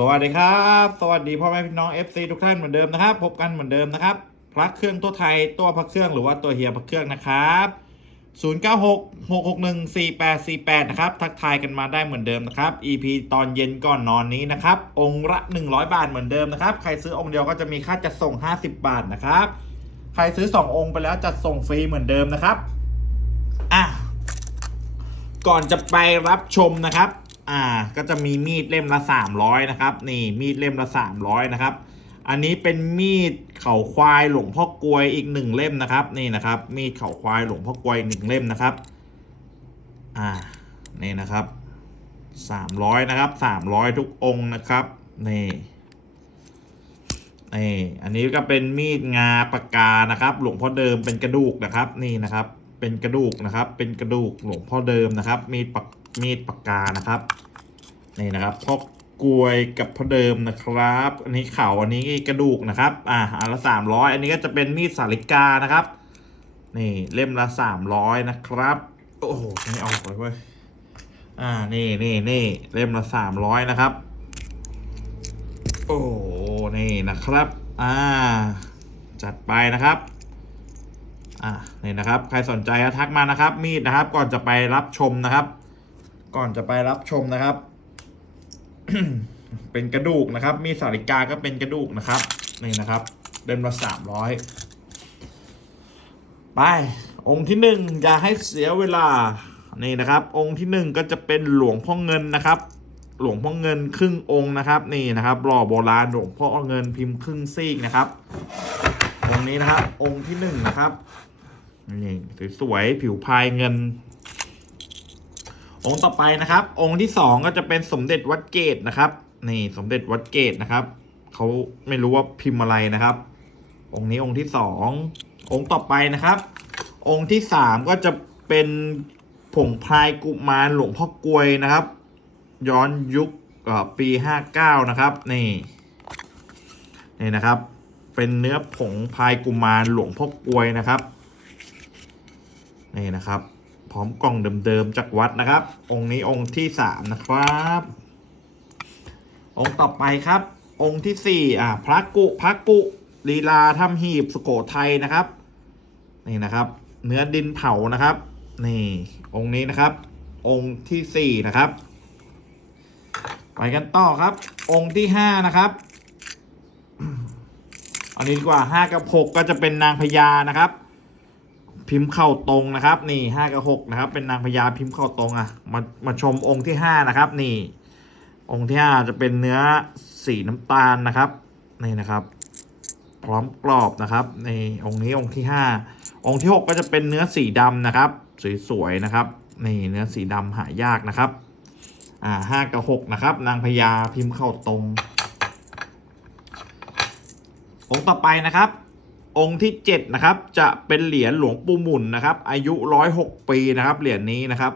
สวัสดีครับ สวัสดีพ่อแม่พี่น้อง FC ทุกท่านเหมือนเดิมนะครับ พบกันเหมือนเดิมนะครับพระเครื่องตัวไทยตัวพระเครื่องหรือว่าตัวเฮียพระเครื่องนะครับ096 661 4848นะครับทักทายกันมาได้เหมือนเดิมนะครับ EP ตอนเย็นก่อนนอนนี้นะครับ องค์ละ 100 บาทเหมือนเดิมนะครับ ใครซื้อองค์เดียวก็จะมีค่าจัดส่ง 50 บาทนะครับ ใครซื้อ 2 องค์ไปแล้วจัดส่งฟรีเหมือนเดิมนะครับอะก่อนจะไปรับชมนะครับ อ่าก็จะมีมีดเล่มละ 300 นะครับ นี่มีดเล่มละ 300 นะครับ อันนี้เป็นมีดเข่าควายหลวงพ่อกลวยอีกหนึ่งเล่มนะครับ นี่นะครับ มีดเข่าควายหลวงพ่อกลวยอีกหนึ่งเล่มนะครับ อ่า นี่นะครับ 300 นะครับ 300 ทุกองค์นะครับ นี่นี่อันนี้ก็เป็นมีดงาปากกานะครับ หลวงพ่อเดิมเป็นกระดูกนะครับ นี่นะครับ เป็นกระดูกนะครับ เป็นกระดูกหลวงพ่อเดิมนะครับ มีดปาก มีดปากกานะครับ นี่นะครับพ่อกลวยกับพ่อเดิมนะครับ อันนี้เข่าอันนี้กระดูกนะครับ อ่าอันละสามร้อยอันนี้ก็จะเป็นมีดสาลิกานะครับ นี่เล่มละสามร้อยนะครับ โอ้โหไม่ออกเลยเว้ยอ่านี่นี่นี่เล่มละสามร้อยนะครับ โอ้โหนี่นะครับ อ่า จัดไปนะครับ อ่านี่นะครับ ใครสนใจก็ทักมานะครับ มีดนะครับ ก่อนจะไปรับชมนะครับ ก่อนจะไปรับชมนะครับ เป็นกระดูกนะครับ มีสาริกาก็เป็นกระดูกนะครับนี่นะครับเล่มละสามร้อยไป องค์ที่หนึ่งอย่าให้เสียเวลานี่นะครับ องค์ที่หนึ่งก็จะเป็นหลวงพ่อเงินนะครับ หลวงพ่อเงินครึ่งองค์นะครับ นี่นะครับหล่อโบราณหลวงพ่อเงินพิมพ์ครึ่งซีกนะครับองค์นี้นะครับองค์ที่หนึ่งนะครับนี่สวยๆผิวพายเงิน องค์ต่อไปนะครับ องค์ที่สองก็จะเป็นสมเด็จวัดเกตนะครับ นี่สมเด็จวัดเกตนะครับเขาไม่รู้ว่าพิมพ์อะไรนะครับ องค์นี้องค์ที่สององค์ต่อไปนะครับ องค์ที่สามก็จะเป็นผงพายกุมารหลวงพ่อกลวยนะครับ ย้อนยุคปีห้าเก้านะครับ นี่นี่นะครับ เป็นเนื้อผงพายกุมารหลวงพ่อกลวยนะครับ นี่นะครับ ร้อมกล่องเดิมๆจากวัดนะครับ องค์นี้องค์ที่สามนะครับ องค์ต่อไปครับ องค์ที่สี่อ่าพระกุพระกุลีลาทำหีบสุโขทัยนะครับ นี่นะครับ เนื้อดินเผานะครับ นี่ องค์นี้นะครับ องค์ที่สี่นะครับ ไปกันต่อครับ องค์ที่ห้านะครับอันนี้ดีกว่าห้ากับหกก็จะเป็นนางพญานะครับ พิมพ์เข้าตรงนะครับ นี่ห้ากับหกนะครับ เป็นนางพญาพิมพ์เข้าตรงอะมามาชมองค์ที่ห้านะครับ นี่ องค์ที่ห้าจะเป็นเนื้อสีน้ำตาลนะครับ นี่นะครับ พร้อมกรอบนะครับในองค์นี้องค์ที่ห้าองค์ที่หกก็จะเป็นเนื้อสีดำนะครับ สวยๆนะครับ นี่เนื้อสีดำหายากนะครับ อ่าห้ากับหกนะครับ นางพญาพิมพ์เข้าตรงองค์ต่อไปนะครับ องค์ที่เจ็ดนะครับ จะเป็นเหรียญหลวงปู่หมุนนะครับ อายุร้อยหกปีนะครับ เหรียญนี้นะครับ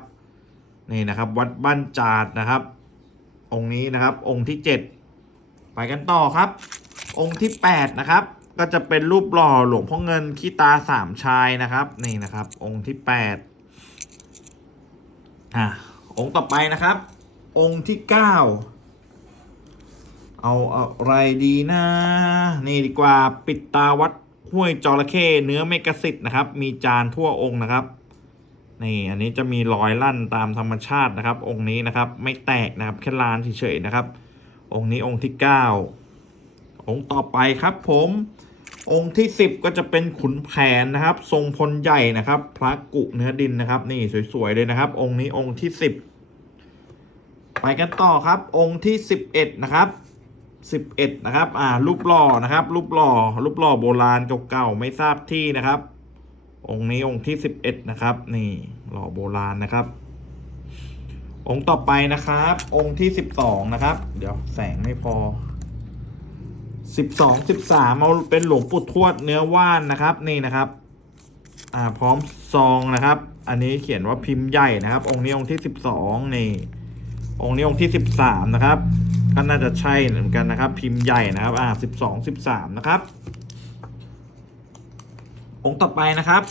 นี่นะครับ วัดบ้านจาดนะครับ องค์นี้นะครับ องค์ที่เจ็ดไปกันต่อครับ องค์ที่แปดนะครับ ก็จะเป็นรูปหล่อหลวงพ่อเงินขี้ตาสามชายนะครับ นี่นะครับ องค์ที่แปดอะองค์ต่อไปนะครับ องค์ที่เก้าเอาอะไรดีนะ นี่ดีกว่าปิดตาวัด ห้วยจระเข้เนื้อเมกะสิทธ์นะครับ มีจานทั่วองค์นะครับนี่อันนี้จะมีรอยลั่นตามธรรมชาตินะครับ องค์นี้นะครับ ไม่แตกนะครับแค่ลานเฉยๆนะครับ องค์นี้องค์ที่เก้าองค์ต่อไปครับ ผม องค์ที่สิบก็จะเป็นขุนแผนนะครับ ทรงพลใหญ่นะครับ พระกุเนื้อดินนะครับ นี่สวยๆเลยนะครับ องค์นี้องค์ที่สิบไปกันต่อครับ องค์ที่สิบเอ็ดนะครับ สิบเอ็ดนะครับ อ่า รูปหล่อนะครับ รูปหล่อ รูปหล่อโบราณเก่าๆไม่ทราบที่นะครับ องค์นี้องค์ที่สิบเอ็ดนะครับ นี่ หล่อโบราณนะครับ องค์ต่อไปนะครับ องค์ที่สิบสองนะครับ เดี๋ยวแสงไม่พอสิบสองสิบสามเอาเป็นหลวงปู่ทวดเนื้อว่านนะครับ นี่นะครับ อ่า พร้อมซองนะครับ อันนี้เขียนว่าพิมพ์ใหญ่นะครับ องค์นี้องค์ที่สิบสองนี่ องค์นี้องค์ที่สิบสามนะครับ ก็น่าจะใช่เหมือนกันนะครับ พิมพ์ใหญ่นะครับ อ่าสิบสองสิบสามนะครับ องค์ต่อไปนะครับ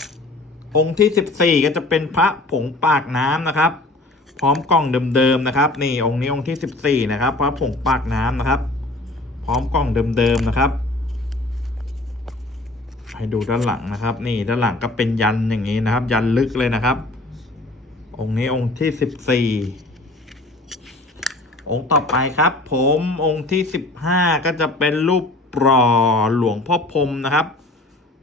องค์ที่สิบสี่ก็จะเป็นพระผงปากน้ำนะครับ พร้อมกล่องเดิมๆนะครับ นี่องค์นี้องค์ที่สิบสี่นะครับ พระผงปากน้ำนะครับ พร้อมกล่องเดิมๆนะครับให้ดูด้านหลังนะครับ นี่ด้านหลังก็เป็นยันอย่างนี้นะครับ ยันลึกเลยนะครับ องค์นี้องค์ที่สิบสี่ องค์ต่อไปครับ ผมองค์ที่สิบห้าก็จะเป็นรูปหล่อหลวงพ่อพรมนะครับ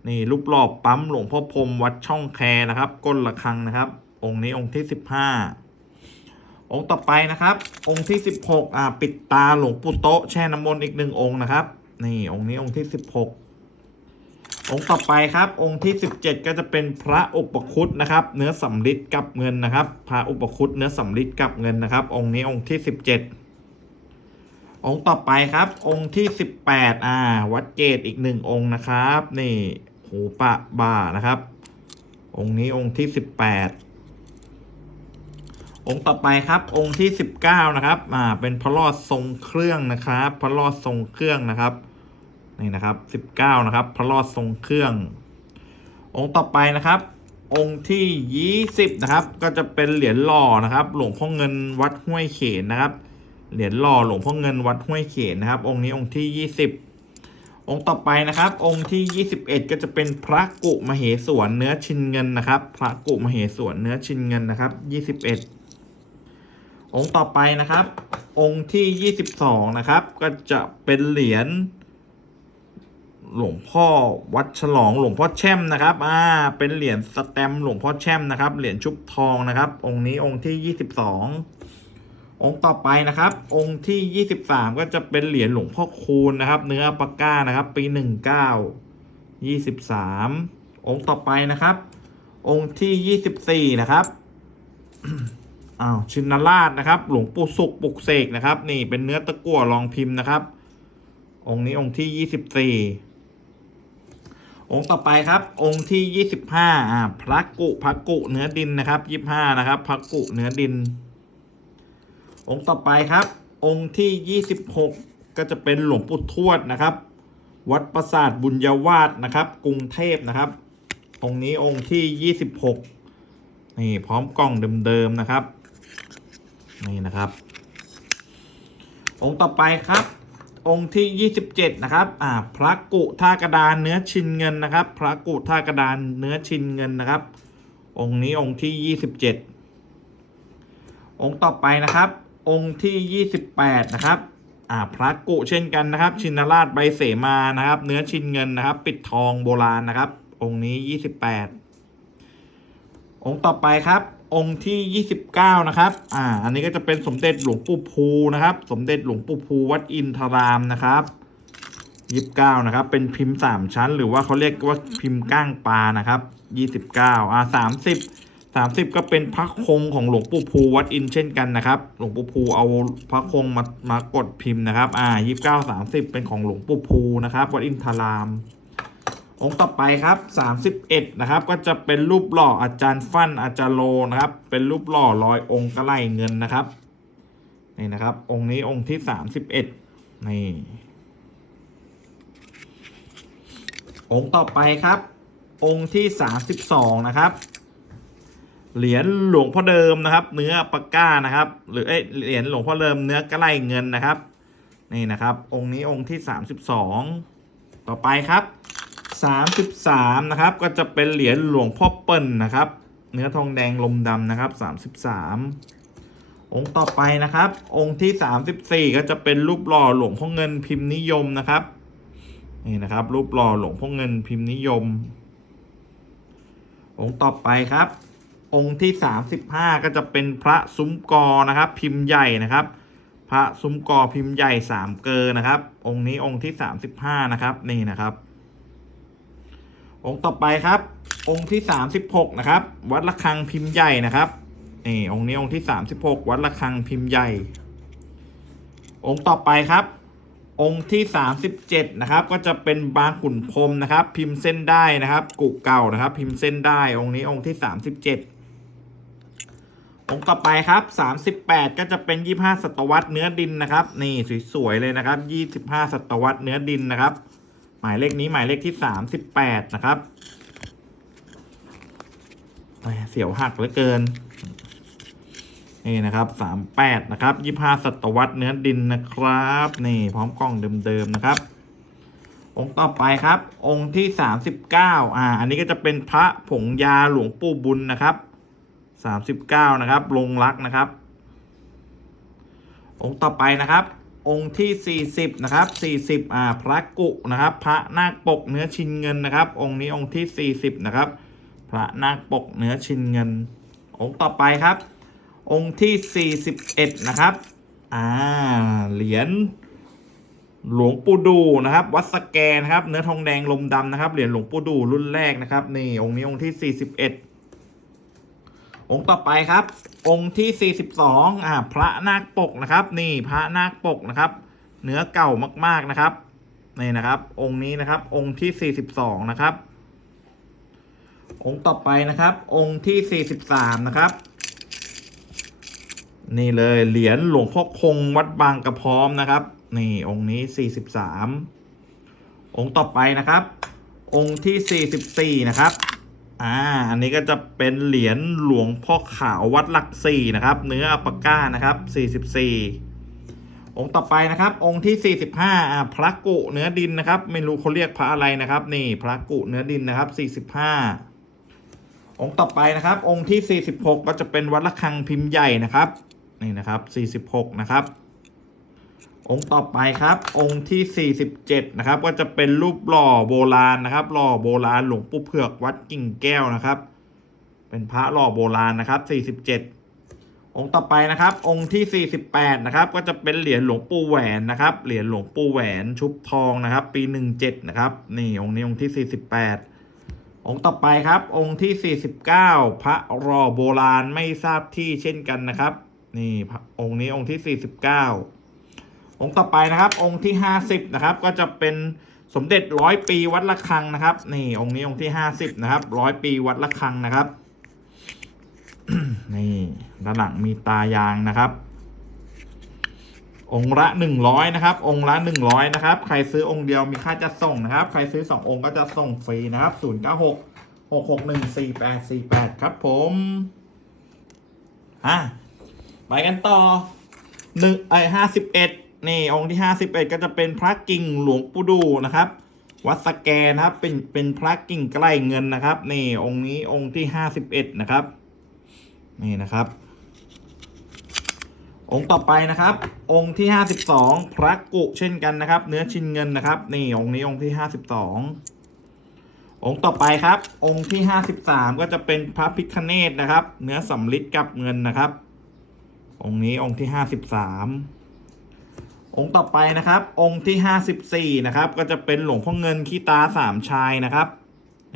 นี่รูปหล่อปั๊มหลวงพ่อพรมวัดช่องแคนะครับ ก้นระฆังนะครับ องค์นี้องค์ที่สิบห้าองค์ต่อไปนะครับ องค์ที่สิบหกอ่าปิดตาหลวงปู่โตะแช่น้ำมนต์อีกหนึ่งองค์นะครับ นี่องค์นี้องค์ที่สิบหก องค์ต่อไปครับ องค์ที่ 17 ก็จะเป็นพระอุปคุตนะครับ เนื้อสำริดกับเงินนะครับ พระอุปคุตเนื้อสำริดกับเงินนะครับ องค์นี้องค์ที่ 17 องค์ต่อไปครับ องค์ที่ 18 อ่า วัดเกตอีกหนึ่งองค์นะครับ นี่หูปะบ่านะครับ องค์นี้องค์ที่ 18 องค์ต่อไปครับ องค์ที่ 19 นะครับ อ่า เป็นพระรอดทรงเครื่องนะครับ พระรอดทรงเครื่องนะครับ นี่นะครับสิบเก้านะครับพระรอดทรงเครื่อง องค์ต่อไปนะครับ องค์ที่ยี่สิบนะครับ ก็จะเป็นเหรียญหล่อนะครับ หลวงพ่อเงินวัดห้วยเขนนะครับ เหรียญหล่อหลวงพ่อเงินวัดห้วยเขนนะครับ องค์นี้องค์ที่ยี่สิบองค์ต่อไปนะครับ องค์ที่ยี่สิบเอ็ดก็จะเป็นพระกุมเหสวนเนื้อชินเงินนะครับ พระกุมเหสวนเนื้อชินเงินนะครับยี่สิบเอ็ดองค์ต่อไปนะครับ องค์ที่ยี่สิบสองนะครับ ก็จะเป็นเหรียญ หลวงพ่อวัดฉลองหลวงพ่อแช่มนะครับอ่าเป็นเหรียญสแตมหลวงพ่อแช่มนะครับ เหรียญชุบทองนะครับ องค์นี้องค์ที่ยี่สิบสององค์ต่อไปนะครับ องค์ที่ยี่สิบสามก็จะเป็นเหรียญหลวงพ่อคูณนะครับ เนื้อปากก้านะครับ ปีหนึ่งเก้ายี่สิบสามองค์ต่อไปนะครับ องค์ที่ยี่สิบสี่นะครับอ้าวชินราชนะครับ หลวงปู่สุกปุกเสกนะครับ นี่เป็นเนื้อตะกั่วรองพิมพ์นะครับ องค์นี้องค์ที่ยี่สิบสี่ องค์ต่อไปครับ องค์ที่ยี่สิบห้าอ่าพระกุพระกุเนื้อดินนะครับยี่ห้านะครับพระกุเนื้อดิน องค์ต่อไปครับ องค์ที่ยี่สิบหกก็จะเป็นหลวงปู่ทวดนะครับ วัดปราสาทบุญยวาสนะครับ กรุงเทพนะครับองค์นี้องค์ที่ยี่สิบหกนี่พร้อมกล่องเดิมๆนะครับ นี่นะครับ องค์ต่อไปครับ องค์ที่ 27 นะครับอ่าพระกุท่ากระดานเนื้อชินเงินนะครับ พระกุท่ากระดานเนื้อชินเงินนะครับ องค์นี้องค์ที่ 27 องค์ต่อไปนะครับ องค์ที่ 28 นะครับอ่าพระกุเช่นกันนะครับ ชินราชใบเสมานะครับ เนื้อชินเงินนะครับ ปิดทองโบราณนะครับ องค์นี้ 28 องค์ต่อไปครับ องค์ที่ 29 นะครับ อ่า อันนี้ก็จะเป็นสมเด็จหลวงปู่ภูนะครับ สมเด็จหลวงปู่ภูวัดอินทรามนะครับ29นะครับ เป็นพิมพ์สามชั้น หรือว่าเขาเรียกว่าพิมพ์ก้างปลานะครับ29อ่า30 30ก็เป็นพระคงของหลวงปู่ภูวัดอินเช่นกันนะครับ หลวงปู่ภูเอาพระคงมามากดพิมพ์นะครับ อ่า29 30เป็นของหลวงปู่ภูนะครับ วัดอินทราม องค์ต่อไปครับ 31 นะครับ ก็จะเป็นรูปหล่ออาจารย์ฟั่นอาจารย์โลนะครับ เป็นรูปหล่อร้อยองค์กระไลเงินนะครับ นี่นะครับ องค์นี้องค์ที่ 31 นี่ องค์ต่อไปครับ องค์ที่ 32 นะครับ เหรียญหลวงพ่อเดิมนะครับ เนื้อปากก้านะครับ หรือเอ้เหรียญหลวงพ่อเดิมเนื้อกระไลเงินนะครับ นี่นะครับ องค์นี้องค์ที่ 32 ต่อไปครับ 33 นะครับ ก็จะเป็นเหรียญหลวงพ่อเปิ้ลนะครับ เนื้อทองแดงลมดำนะครับ 33 องค์ต่อไปนะครับ องค์ที่ 34 ก็จะเป็นรูปหล่อหลวงพ่อเงินพิมพ์นิยมนะครับ นี่นะครับ รูปหล่อหลวงพ่อเงินพิมพ์นิยม องค์ต่อไปครับ องค์ที่ 35 ก็จะเป็นพระซุ้มกอนะครับ พิมพ์ใหญ่นะครับพระซุ้มกอพิมพ์ใหญ่สามเกอนะครับ องค์นี้องค์ที่35นะครับ นี่นะครับ องค์ต่อไปครับ องค์ที่ 36 นะครับ วัดระฆังพิมพ์ใหญ่นะครับนี่องค์นี้องค์ที่ 36 วัดระฆังพิมพ์ใหญ่ องค์ต่อไปครับ องค์ที่ 37 นะครับ ก็จะเป็นบางขุนพรมนะครับ พิมพ์เส้นได้นะครับ กุเก่านะครับ พิมพ์เส้นได้ องค์นี้องค์ที่ 37องค์ต่อไปครับ 38 ก็จะเป็น 25 ศตวรรษเนื้อดินนะครับ นี่สวยๆเลยนะครับ 25 ศตวรรษเนื้อดินนะครับ มายเลขนี้หมายเลขที่38นะครับเสียวหักเหลือเกิน นี่นะครับสามแปดนะครับยี่ห้าศตวรรษเนื้อดินนะครับ นี่พร้อมกล้องเดิมๆนะครับ องค์ต่อไปครับ องค์ที่สามสิบเก้าอ่า อันนี้ก็จะเป็นพระผงยาหลวงปู่บุญนะครับสามสิบเก้านะครับ ลงรักนะครับ องค์ต่อไปนะครับ องค์ที่ 40 นะครับ 40 อ่า พระกุนะครับ พระนาคปกเนื้อชินเงินนะครับ องค์นี้องค์ที่ 40 นะครับ พระนาคปกเนื้อชินเงิน องค์ต่อไปครับ องค์ที่ 41 นะครับ อ่า เหรียญหลวงปู่ดูนะครับ วัดสแกนนะครับ เนื้อทองแดงลมดำนะครับ เหรียญหลวงปู่ดูรุ่นแรกนะครับ นี่องค์นี้องค์ที่ 41 องค์ต่อไปครับ องค์ที่ 42อ่าพระนาคปกนะครับ นี่พระนาคปกนะครับ เนื้อเก่ามากๆนะครับนี่นะครับ องค์นี้นะครับ องค์ที่ 42 นะครับ องค์ต่อไปนะครับ องค์ที่ 43 นะครับ นี่เลยเหรียญหลวงพ่อคงวัดบางกระพร้อมนะครับ นี่องค์นี้ 43 องค์ต่อไปนะครับ องค์ที่ 44 นะครับ อ่า อันนี้ก็จะเป็นเหรียญหลวงพ่อขาววัดหลักสี่นะครับ เนื้ออัปก้านะครับสี่สิบสี่องค์ต่อไปนะครับ องค์ที่สี่สิบห้าอ่าพระกุเนื้อดินนะครับ ไม่รู้เขาเรียกพระอะไรนะครับ นี่พระกุเนื้อดินนะครับสี่สิบห้าองค์ต่อไปนะครับ องค์ที่สี่สิบหกก็จะเป็นวัดระฆังพิมพ์ใหญ่นะครับ นี่นะครับสี่สิบหกนะครับ องค์ต่อไปครับ องค์ที่ 47 นะครับ ก็จะเป็นรูปหล่อโบราณนะครับ หล่อโบราณหลวงปู่เผือกวัดกิ่งแก้วนะครับ เป็นพระหล่อโบราณนะครับ 47 องค์ต่อไปนะครับ องค์ที่ 48 นะครับ ก็จะเป็นเหรียญหลวงปู่แหวนนะครับ เหรียญหลวงปู่แหวนชุบทองนะครับ ปี 17 นะครับ นี่องค์นี้องค์ที่ 48 องค์ต่อไปครับ องค์ที่ 49 พระรอโบราณไม่ทราบที่เช่นกันนะครับ นี่องค์นี้องค์ที่ 49 องค์ต่อไปนะครับ องค์ที่ 50 นะครับ ก็จะเป็นสมเด็จร้อยปีวัดระฆังนะครับ นี่องค์นี้องค์ที่ 50 นะครับร้อยปีวัดระฆังนะครับ นี่ด้านหลังมีตายางนะครับ องค์ละหนึ่งร้อยนะครับ องค์ละหนึ่งร้อยนะครับ ใครซื้อองค์เดียวมีค่าจะส่งนะครับ ใครซื้อสององค์ก็จะส่งฟรีนะครับศูนย์เก้าหกหกหกหนึ่งสี่แปดสี่แปดครับผมอะไปกันต่อหนึ่งไอห้าสิบเอ็ด นี่องค์ที่ห้าสิบเอ็ดก็จะเป็นพระกิ่งหลวงปู่ดูนะครับ วัดสแกนะครับ เป็นเป็นพระกิ่งใกล้เงินนะครับ นี่องค์นี้องค์ที่ห้าสิบเอ็ดนะครับ นี่นะครับ องค์ต่อไปนะครับ องค์ที่ห้าสิบสองพระกุเช่นกันนะครับ เนื้อชินเงินนะครับ นี่องค์นี้องค์ที่ห้าสิบสององค์ต่อไปครับ องค์ที่ห้าสิบสามก็จะเป็นพระพิฆเนศนะครับ เนื้อสำลิดกับเงินนะครับ องค์นี้องค์ที่ห้าสิบสาม องค์ต่อไปนะครับ องค์ที่ห้าสิบสี่นะครับ ก็จะเป็นหลวงพ่อเงินขี้ตาสามชายนะครับ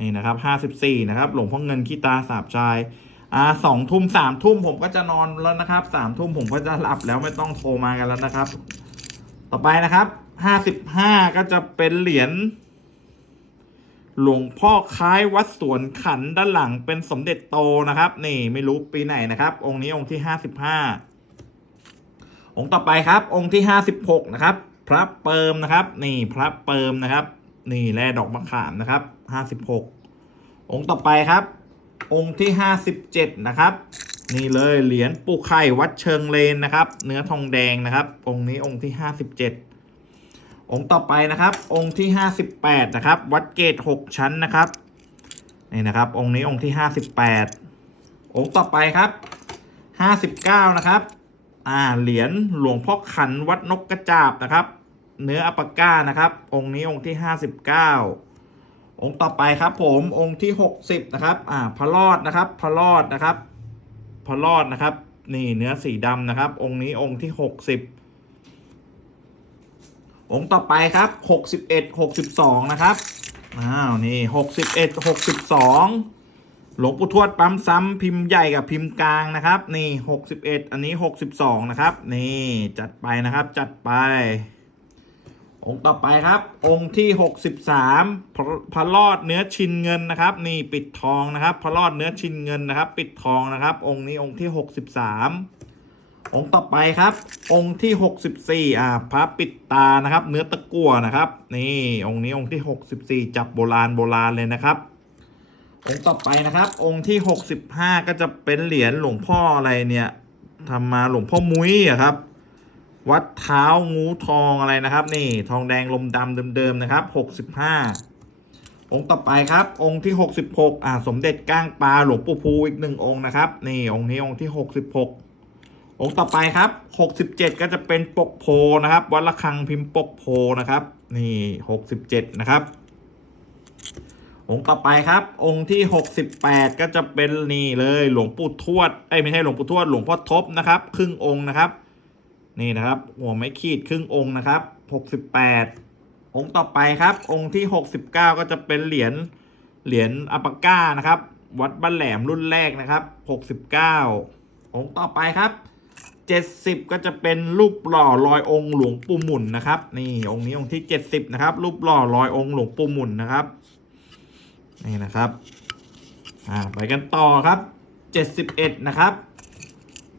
นี่นะครับห้าสิบสี่นะครับ หลวงพ่อเงินขี้ตาสามชายอ่าสองทุ่มสามทุ่มผมก็จะนอนแล้วนะครับสามทุ่มผมก็จะหลับแล้วไม่ต้องโทรมากันแล้วนะครับ ต่อไปนะครับห้าสิบห้าก็จะเป็นเหรียญหลวงพ่อคล้ายวัดสวนขันด้านหลังเป็นสมเด็จโตนะครับ นี่ไม่รู้ปีไหนนะครับ องค์นี้องค์ที่ห้าสิบห้า องค์ต่อไปครับ องค์ที่ห้าสิบหกนะครับ พระเปิมนะครับ นี่พระเปิมนะครับ นี่แร่ดอกมะขามนะครับห้าสิบหกองค์ต่อไปครับ องค์ที่ 57 นะครับ นี่เลยเหรียญปูไข่วัดเชิงเลนนะครับ เนื้อทองแดงนะครับ องค์นี้องค์ที่ 57 องค์ต่อไปนะครับ องค์ที่ 58 นะครับ วัดเกต 6 ชั้นนะครับนี่นะครับ องค์นี้องค์ที่ 58 องค์ต่อไปครับ 59 นะครับ อ่าเหรียญหลวงพ่อขันวัดนกกระจาบนะครับ เนื้ออัปาก้านะครับ องค์นี้องค์ที่ 59 องค์ต่อไปครับผมองค์ที่ 60 นะครับอ่าพระรอดนะครับพระรอดนะครับพระรอดนะครับ นี่เนื้อสีดำนะครับ องค์นี้องค์ที่ 60 องค์ต่อไปครับ 61 62 นะครับอ้าวนี่ 61 62 หลวงปู่ทวดปั๊มซ้ำพิมพ์ใหญ่กับพิมพ์กลางนะครับ นี่61อันนี้62นะครับ นี่จัดไปนะครับจัดไป องค์ต่อไปครับ องค์ที่63พระพระรอดเนื้อชินเงินนะครับ นี่ปิดทองนะครับพระรอดเนื้อชินเงินนะครับ ปิดทองนะครับ องค์นี้องค์ที่63องค์ต่อไปครับ องค์ที่64อ่าพระปิดตานะครับ เนื้อตะกั่วนะครับ นี่องค์นี้องค์ที่64จับโบราณโบราณเลยนะครับ องค์ต่อไปนะครับ องค์ที่ 65 ก็จะเป็นเหรียญหลวงพ่ออะไรเนี่ยทำมาหลวงพ่อมุ้ยอะครับ วัดเท้างูทองอะไรนะครับ นี่ทองแดงลมดำเดิมๆนะครับหกสิบห้าองค์ต่อไปครับ องค์ที่หกสิบหกอ่าสมเด็จก้างปลาหลวงปู่ภูอีกหนึ่งองค์นะครับ นี่องค์นี้องค์ที่หกสิบหกองค์ต่อไปครับหกสิบเจ็ดก็จะเป็นปกโพนะครับ วัดระฆังพิมพ์ปกโพนะครับ นี่หกสิบเจ็ดนะครับ องค์ต่อไปครับ องค์ที่หกสิบแปดก็จะเป็นนี่เลยหลวงปู่ทวดเอ้ยไม่ใช่หลวงปู่ทวดหลวงพ่อทบนะครับ ครึ่งองค์นะครับ นี่นะครับ หัวไม้ขีดครึ่งองค์นะครับหกสิบแปดองค์ต่อไปครับ องค์ที่หกสิบเก้าก็จะเป็นเหรียญเหรียญอัปปาก้านะครับ วัดบ้านแหลมรุ่นแรกนะครับหกสิบเก้าองค์ต่อไปครับเจ็ดสิบก็จะเป็นรูปหล่อลอยองค์หลวงปู่หมุนนะครับ นี่องค์นี้องค์ที่เจ็ดสิบนะครับ รูปหล่อลอยองค์หลวงปู่หมุนนะครับ นี่นะครับ อ่าไปกันต่อครับเจ็ดสิบเอ็ดนะครับ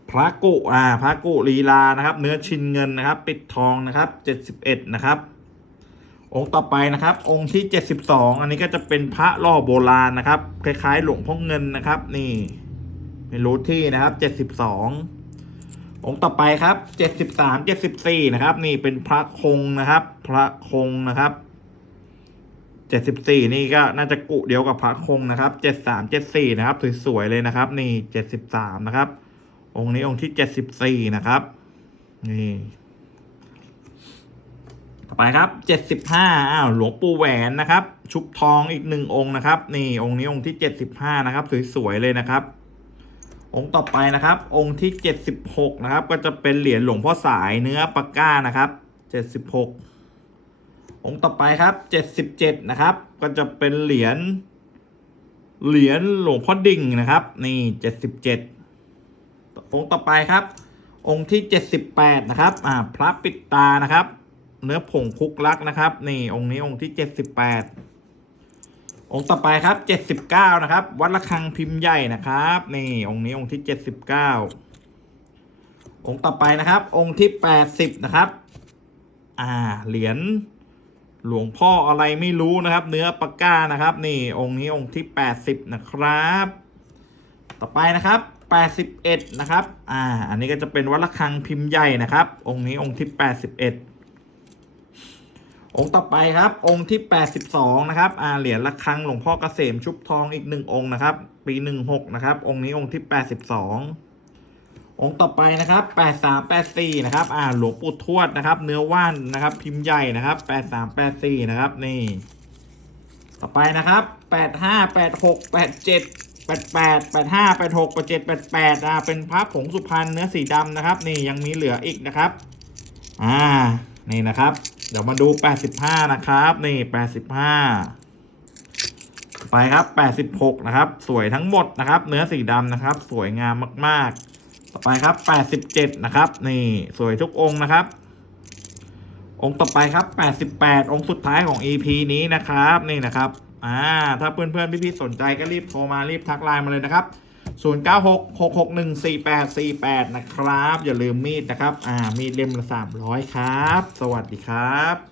พระกุอ่าพระกุลีลานะครับ เนื้อชินเงินนะครับ ปิดทองนะครับเจ็ดสิบเอ็ดนะครับ องค์ต่อไปนะครับ องค์ที่เจ็ดสิบสองอันนี้ก็จะเป็นพระล่อโบราณนะครับ คล้ายๆ หลวงพ่อเงินนะครับ นี่ไม่รู้ที่นะครับเจ็ดสิบสององค์ต่อไปครับเจ็ดสิบสามเจ็ดสิบสี่นะครับ นี่เป็นพระคงนะครับ พระคงนะครับ เจ็ดสิบสี่นี่ก็น่าจะกุเดียวกับพระคงนะครับเจ็ดสามเจ็ดสี่นะครับสวยๆเลยนะครับ นี่เจ็ดสิบสามนะครับ องค์นี้องค์ที่เจ็ดสิบสี่นะครับ นี่ต่อไปครับเจ็ดสิบห้าอ้าวหลวงปู่แหวนนะครับ ชุบทองอีกหนึ่งองค์นะครับ นี่องค์นี้องค์ที่เจ็ดสิบห้านะครับ สวยๆเลยนะครับ องค์ต่อไปนะครับ องค์ที่เจ็ดสิบหกนะครับ ก็จะเป็นเหรียญหลวงพ่อสายเนื้อปากก้านะครับเจ็ดสิบหก องค์ต่อไปครับเจ็ดสิบเจ็ดนะครับ ก็จะเป็นเหรียญเหรียญหลวงพ่อดิ่งนะครับ นี่เจ็ดสิบเจ็ดองค์ต่อไปครับ องค์ที่เจ็ดสิบแปดนะครับ อ่า พระปิดตานะครับ เนื้อผงคุกลักนะครับ นี่องค์นี้องค์ที่เจ็ดสิบแปดองค์ต่อไปครับเจ็ดสิบเก้านะครับ วัดระฆังพิมพ์ใหญ่นะครับ นี่องค์นี้องค์ที่เจ็ดสิบเก้าองค์ต่อไปนะครับ องค์ที่แปดสิบนะครับ อ่า เหรียญ หลวงพ่ออะไรไม่รู้นะครับ เนื้อปากก้านะครับ นี่องค์นี้องค์ที่แปดสิบนะครับ ต่อไปนะครับแปดสิบเอ็ดนะครับอ่าอันนี้ก็จะเป็นวัดระฆังพิมพ์ใหญ่นะครับ องค์นี้องค์ที่แปดสิบเอ็ดองค์ต่อไปครับองค์ที่แปดสิบสองนะครับอ่าเหรียญระฆังหลวงพ่อเกษมชุบทองอีกหนึ่งองค์นะครับ ปีหนึ่งหกนะครับ องค์นี้องค์ที่แปดสิบส ององค์ต่อไปนะครับแปดสามแปดสี่นะครับ อ่าหลวงปู่ทวดนะครับ เนื้อว่านนะครับ พิมพ์ใหญ่นะครับแปดสามแปดสี่นะครับ นี่ ต่อไปนะครับแปดห้าแปดหกแปดเจ็ดแปดแปดแปดห้าแปดหกแปดเจ็ดแปดแปดอ่าเป็นพระผงสุพรรณเนื้อสีดำนะครับ นี่ยังมีเหลืออีกนะครับ อ่า นี่นะครับ เดี๋ยวมาดูแปดสิบห้านะครับ นี่แปดสิบห้าไปครับ 86 นะครับ สวยทั้งหมดนะครับ เนื้อสีดำนะครับ สวยงามมาก ๆ ต่อไปครับ87นะครับ นี่สวยทุกองค์นะครับ องค์ต่อไปครับ88องค์สุดท้ายของ EP นี้นะครับนี่นะครับอ่าถ้าเพื่อนๆพี่ๆสนใจก็รีบโทรมารีบทักไลน์มาเลยนะครับ0966614848 นะครับ อย่าลืมมีดนะครับ อ่า มีดเล่มละ300 ครับ สวัสดีครับ